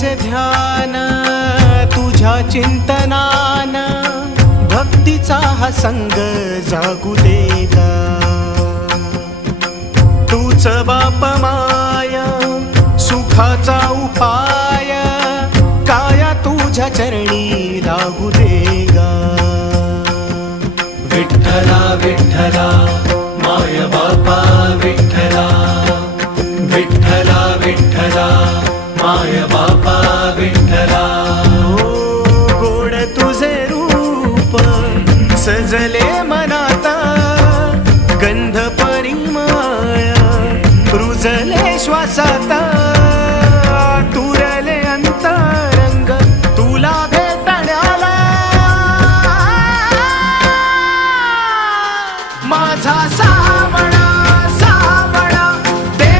असे ध्यान तुझ्या चिंतनान, भक्तीचा हा संग जागू दे ग. तूच बाप माया सुखाचा उपाय, काया तुझ्या चरणी लागू दे ग. विठ्ठला विठ्ठला माय बापा विठ्ठला, विठ्ठला विठ्ठला माय बापा विठ्ठला. गोड तुझे रूप सजले मनाता, गंध परिमळ रुजले श्वासाता.